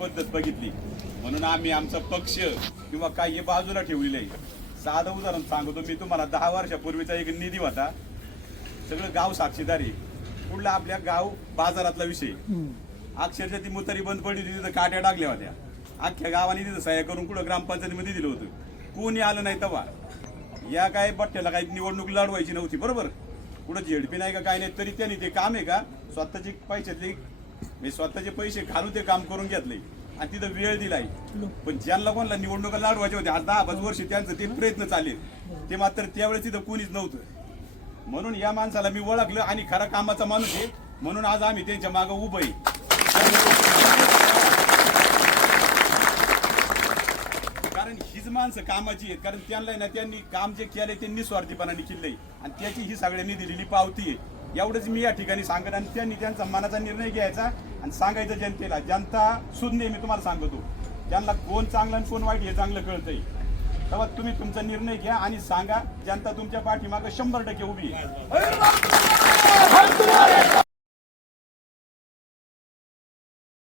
पद्धत बघितली. म्हणून आम्ही आमचा पक्ष किंवा काही बाजूला ठेवलेलं आहे. साधं उदाहरण सांगतो मी तुम्हाला दहा वर्षापूर्वीचा एक निधी होता. सगळं गाव साक्षीदारी पुढला आपल्या गाव बाजारातला विषय अक्षरशः ती मुतारी बंद पडली होती तिथं काट्या टाकल्या होत्या. अख्ख्या गावाने तिथं सह्या करून कुठं ग्रामपंचायतीमध्ये दिलं होतं. कोणी आलं नाही तेव्हा या काय बट्ट्याला काही निवडणूक लढवायची नव्हती बरोबर? कुठं झेडपी नाही का काय नाही तरी त्यांनी ते काम आहे का स्वतःची पैशातली मी स्वतःचे पैसे घालून ते काम करून घेतले. आणि तिथं वेळ दिलाय. पण ज्यांना कोणाला निवडणुका लढवायच्या होत्या आज दहा पाच वर्ष त्यांचं ते प्रयत्न चालले. ते मात्र त्यावेळेस तिथं कोणीच नव्हतं. म्हणून या माणसाला मी ओळखलं आणि खरा कामाचा माणूस आहे. म्हणून आज आम्ही त्यांच्या मागं उभं आहे. कारण हीच माणसं कामाची आहेत. कारण त्यांना ना त्यांनी काम जे केलंय ते निस्वार्थीपणाने केलंय. आणि त्याची ही सगळ्यांनी दिलेली पावती आहे. एवढंच मी या ठिकाणी सांगत आणि त्यांनी त्यांचा मनाचा निर्णय घ्यायचा आणि सांगायचं जनतेला जनता सुज्ञ मी तुम्हाला सांगतो. ज्यांना कोण चांगलं आणि कोण वाईट हे चांगलं कळतंय. तेव्हा तुम्ही तुमचा निर्णय घ्या आणि सांगा जनता तुमच्या पाठीमागं शंभर टक्के उभी आहे.